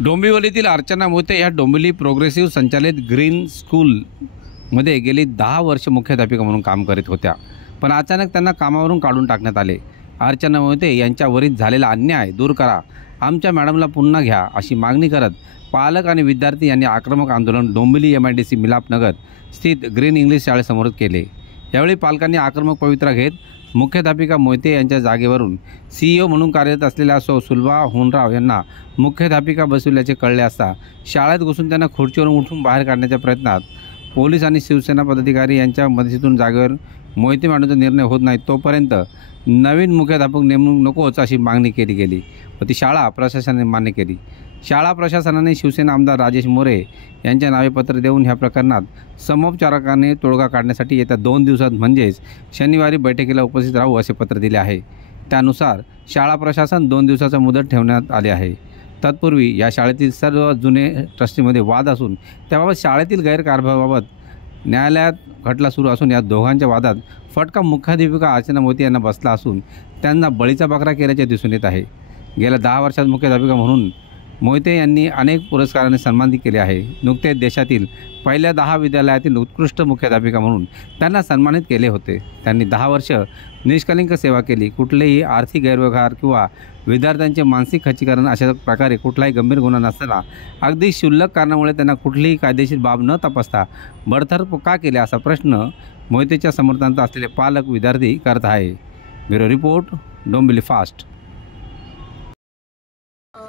डोंबिवलीतील अर्चना मोहिते या डोंबिवली प्रोग्रेसिव्ह संचालित ग्रीन स्कूलमध्ये गेली 10 वर्ष मुख्याध्यापिका म्हणून काम करीत होत्या, पण अचानक त्यांना कामावरून काढून टाकण्यात आले। अर्चना मोहिते यांच्यावरील झालेला अन्याय दूर करा, आमच्या मॅडमला पुन्हा घ्या अशी मागणी करत पालक आणि विद्यार्थी यांनी आक्रमक आंदोलन डोंबिवली MIDC मिलापनगर स्थित ग्रीन इंग्लिश शाळेसमोर केले। यावेळी पालकांनी आक्रमक पवित्रा घेत मुख्याध्यापिका मोहिते यांच्या जागेवरून CEO म्हणून कार्यरत असलेल्या सुलभा हुनराव यांना मुख्याध्यापिका बसविल्याचे कळले असता शाळेत घुसून त्यांना खुर्चीवरून उठून बाहेर काढण्याच्या प्रयत्नात पोलीस आणि शिवसेना पदाधिकारी यांच्या मदतीतून जागेवर मोहिते मांडण्याचा निर्णय होत नाही तोपर्यंत नवीन मुख्याध्यापक नेमणूक नकोच अशी मागणी केली गेली व ती शाळा प्रशासनाने मान्य केली। शाळा प्रशासनाने शिवसेना आमदार राजेश मोरे यांच्या नावे पत्र देऊन ह्या प्रकरणात समोपचारकाने तोडगा काढण्यासाठी येत्या 2 दिवसात म्हणजेच शनिवारी बैठकीला उपस्थित राहू असे पत्र दिले आहे। त्यानुसार शाळा प्रशासन 2 दिवसाचा मुदत ठेवण्यात आले आहे। तत्पूर्वी या शाळेतील सर्व जुने ट्रस्टीमध्ये वाद असून त्याबाबत शाळेतील गैरकारभाराबाबत न्यायालयात खटला सुरू असून या दोघांच्या वादात फटका मुख्याध्यापिका अर्चना मोहिते यांना बसला असून त्यांना बळीचा बकरा केल्याचे दिसून येत आहे। गेल्या 10 वर्षात मुख्याध्यापिका म्हणून मोहिते यांनी अनेक पुरस्कारांनी सन्मानित केले आहे। नुकतेच देशातील पहिल्या 10 विद्यालयातील उत्कृष्ट मुख्याध्यापिका म्हणून त्यांना सन्मानित केले होते। त्यांनी 10 वर्ष निष्कलंक सेवा केली। कुठलेही आर्थिक गैरव्यवहार किंवा विद्यार्थ्यांचे मानसिक खच्चीकरण अशा प्रकारे कुठलाही गंभीर गुन्हा नसताना अगदी क्षुल्लक कारणामुळे त्यांना कुठलीही कायदेशीर बाब न तपासता बडतर्फ का केले असा प्रश्न मोहितेच्या समर्थनांचा असलेले पालक विद्यार्थी करत आहे। Bureau report, Dombivli fast.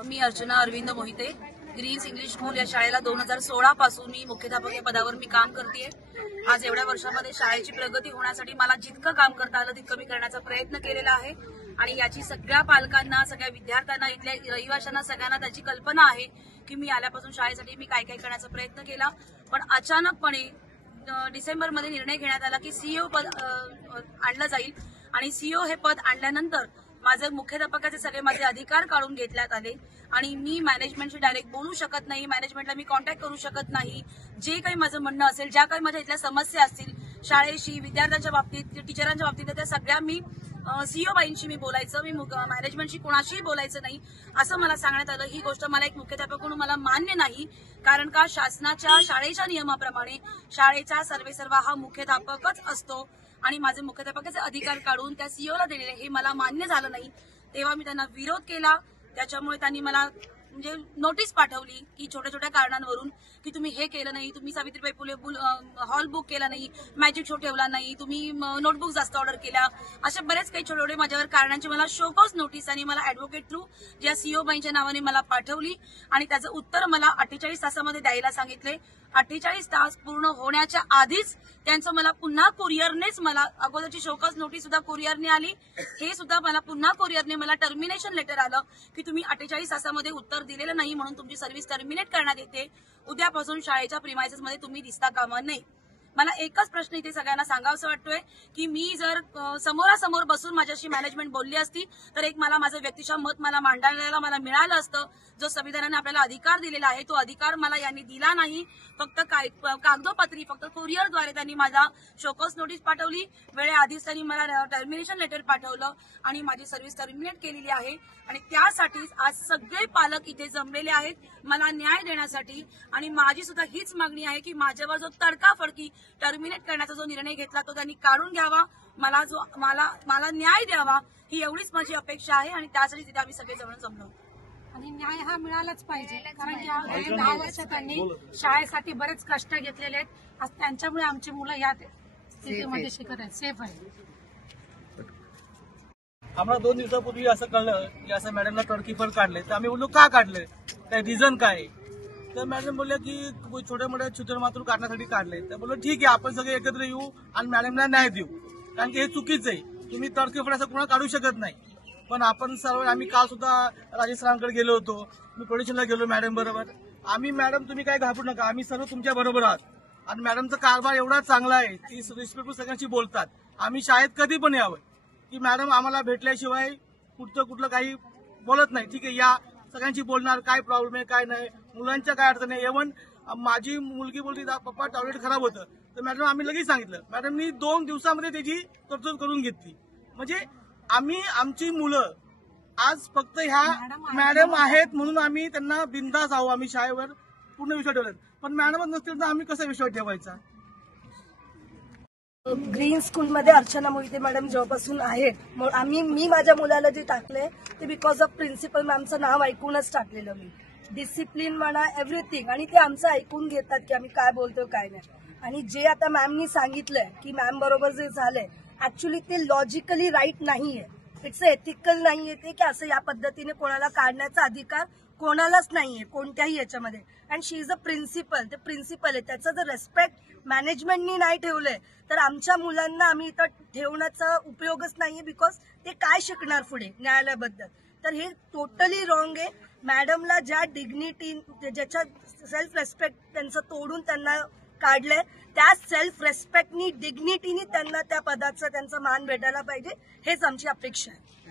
मी Archana Arvind Mohite, greens English school या शाळेला 2016 पासून मी मुख्याध्यापक या पदावर मी काम करते। आज एवढ्या वर्षामध्ये शाळेची प्रगती होण्यासाठी मला जितकं काम करता आलं तितकं मी करण्याचा प्रयत्न केलेला आहे आणि याची सगळ्या पालकांना, सगळ्या विद्यार्थ्यांना, इथल्या रहिवाशांना सगळ्यांना त्याची कल्पना आहे की मी आल्यापासून शाळेसाठी मी काय काय करण्याचा प्रयत्न केला। पण अचानकपणे डिसेंबरमध्ये निर्णय घेण्यात आला की CEO पद आणलं जाईल आणि CEO हे पद आणल्यानंतर माझे मुख्याध्यापकाचे सगळे माझे अधिकार काढून घेतल्यात आले आणि मी मॅनेजमेंटशी डायरेक्ट बोलू शकत नाही, मॅनेजमेंटला मी कॉन्टॅक्ट करू शकत नाही। जे काही माझं म्हणणं असेल, ज्या काही माझ्या इथल्या समस्या असतील शाळेशी, विद्यार्थ्यांच्या बाबतीत, टीचरांच्या बाबतीत, त्या सगळ्या मी CEO बाईंशी मी बोलायचं, मी मॅनेजमेंटशी कोणाशीही बोलायचं नाही असं मला सांगण्यात आलं। ही गोष्ट मला एक मुख्याध्यापक म्हणून मला मान्य नाही, कारण का शासनाच्या शाळेच्या नियमाप्रमाणे शाळेचा सर्वेसर्वा हा मुख्याध्यापकच असतो आणि माझे मुख्याध्यापकाचे अधिकार काढून त्या CEOला दिलेले हे मला मान्य झालं नाही। तेव्हा मी त्यांना विरोध केला। त्याच्यामुळे त्यांनी मला म्हणजे नोटीस पाठवली की छोट्या छोट्या कारणांवरून की तुम्ही हे केलं नाही, तुम्ही सावित्रीबाई फुले हॉल बुक केला नाही, मॅजिक शो ठेवला नाही, तुम्ही नोटबुक जास्त ऑर्डर केल्या, अशा बरेच काही छोटे छोटे माझ्यावर कारणांची मला शोकॉज नोटीस आणि मला ऍडव्होकेट थ्रू ज्या CEO बाईंच्या नावाने मला पाठवली आणि त्याचं उत्तर मला 48 तासामध्ये द्यायला सांगितले। 48 तास पूर्ण होण्याच्या आधीच त्यांचं मला पुन्हा कुरिअरनेच मला अगोदरची शोकॉज नोटीस सुद्धा कुरिअरने आली, हे सुद्धा मला पुन्हा कुरिअरने मला टर्मिनेशन लेटर आलं की तुम्ही 48 तासामध्ये उत्तर दिलेलं नाही म्हणून तुमची सर्व्हिस टर्मिनेट करण्यात येते, उद्यापासून शाळेच्या प्रिमायसेसमध्ये तुम्ही दिसता कामा नये। मला एकच प्रश्न इथे सगळ्यांना सांगावासा वाटतोय की मी जर समोरासमोर बसून माझ्याशी मॅनेजमेंट बोलली असती तर एक मला माझं व्यक्तिशः मत मला मांडायला मला मिळालं असतं। जो संविधानाने आपल्याला अधिकार दिलेला आहे तो अधिकार मला यांनी दिला नाही, फक्त कागदोपत्री फक्त कुरिअरद्वारे त्यांनी माझा शोकॉज नोटीस पाठवली, वेळेआधीच त्यांनी मला टर्मिनेशन लेटर पाठवलं आणि माझी सर्व्हिस टर्मिनेट केलेली आहे आणि त्यासाठीच आज सगळे पालक इथे जमलेले आहेत मला न्याय देण्यासाठी आणि माझी सुद्धा हीच मागणी आहे की माझ्यावर जो तडकाफडकी टर्मिनेट करण्याचा जो निर्णय घेतला तो त्यांनी काढून घ्यावा, मला न्याय द्यावा, ही एवढीच माझी अपेक्षा आहे आणि त्यासाठी तिथे आम्ही सगळे जवळ जमलो आणि न्याय हा मिळालाच पाहिजे, कारण की 10 वर्ष त्यांनी शाळेसाठी बरेच कष्ट घेतलेले आहेत। आज त्यांच्यामुळे आमची मुलं या स्थितीमध्ये शिकत आहेत, सेफ आहेत। आम्हाला 2 दिवसापूर्वी असं कळलं की असं मॅडमला तडकीफड काढले, तर आम्ही बोललो का काढले, काय रिझन काय, तर मॅडम बोलले की छोट्या मोठ्या छुतर काढण्यासाठी काढले। तर बोललो ठीक आहे, आपण सगळे एकत्र येऊ आणि मॅडमला न्याय देऊ, कारण की हे चुकीचं आहे, तुम्ही तडकीफड असं कुणा काढू शकत नाही। पण आपण सर्व आम्ही काल सुद्धा राजेश सरांकडे गेलो होतो, मी प्रोडक्शनला गेलो मॅडम बरोबर, आम्ही मॅडम तुम्ही काय घाबरू नका, आम्ही सर्व तुमच्या बरोबर आहात आणि मॅडमचा कारभार एवढा चांगला आहे की रिस्पेक्टफुल सगळ्यांशी बोलतात। आम्ही शाळेत कधी पण यावं की मॅडम आम्हाला भेटल्याशिवाय कुठलं काही बोलत नाही, ठीक आहे या सगळ्यांशी बोलणार, काय प्रॉब्लेम आहे काय नाही, मुलांच्या काय अडचण आहे। इव्हन माझी मुलगी बोलती पप्पा टॉयलेट खराब होतं तर मॅडम आम्ही लगेच सांगितलं, मॅडमनी 2 दिवसामध्ये त्याची तरतूद करून घेतली। म्हणजे आम्ही आमची मुलं आज फक्त ह्या मॅडम आहेत म्हणून आम्ही त्यांना बिंदास आहो, आम्ही शाळेवर पूर्ण विश्वास ठेवला. पण मॅडमच नसतील तर आम्ही कसा विश्वास ठेवायचा. ग्रीन स्कूलमध्ये अर्चना मोहिते मॅडम जेव्हापासून आहेत, मी माझ्या मुलाला जे टाकले ते बिकॉज ऑफ प्रिन्सिपल मॅमचं नाव ऐकूनच टाकलेलं. मी डिसिप्लिन म्हणा एव्हरीथिंग, आणि ते आमचं ऐकून घेतात की आम्ही काय बोलतो काय नाही. आणि जे आता मॅमनी सांगितलंय की मॅम बरोबर जे झालंय ऍक्च्युली ते लॉजिकली राईट नाहीये, इट्स एथिकल नाहीये ते की असं या पद्धतीने कोणाला काढण्याचा अधिकार कोणालाच नाहीये कोणत्याही याच्यामध्ये. And she is a principal, ते प्रिन्सिपल आहे, त्याचा जर रेस्पेक्ट मॅनेजमेंटनी नाही ठेवलंय तर आमच्या मुलांना आम्ही इथं ठेवण्याचा उपयोगच नाहीये. बिकॉज ते काय शिकणार पुढे न्यायालयाबद्दल, तर हे टोटली रॉंग आहे. मॅडमला ज्या डिग्निटी, ज्याच्या सेल्फ रेस्पेक्ट त्यांचं तोडून त्यांना काढलंय, त्या सेल्फ रेस्पेक्टनी डिग्निटीनी त्यांना त्या पदाचा त्यांचा मान भेटायला पाहिजे, हेच आमची अपेक्षा आहे.